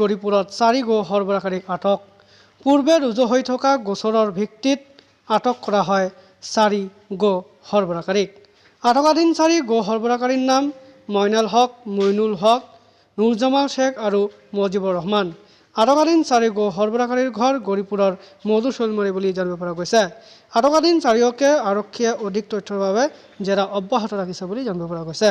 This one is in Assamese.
গৰিপুৰত 4 গো সৰবৰাহকাৰীক আটক। পূৰ্বে ৰুজু হৈ থকা গোচৰৰ ভিত্তিত আটক কৰা হয় 4 গো সৰবৰাহকাৰীক। আটকাধীন 4 গো সৰবৰাহকাৰীৰ নাম মইনাল হক, মইনুল হক, নুৰজামাল শেখ আৰু মজিবুৰ ৰহমান। আটকাধীন 4 গো সৰবৰাহকাৰীৰ ঘৰ গৰিপুৰৰ মধুশৈলমাৰী বুলি জানিব পৰা গৈছে। আটকাধীন 4ওকে আৰক্ষীয়ে অধিক তথ্যৰ বাবে জেৰা অব্যাহত ৰাখিছে বুলি জানিব পৰা গৈছে।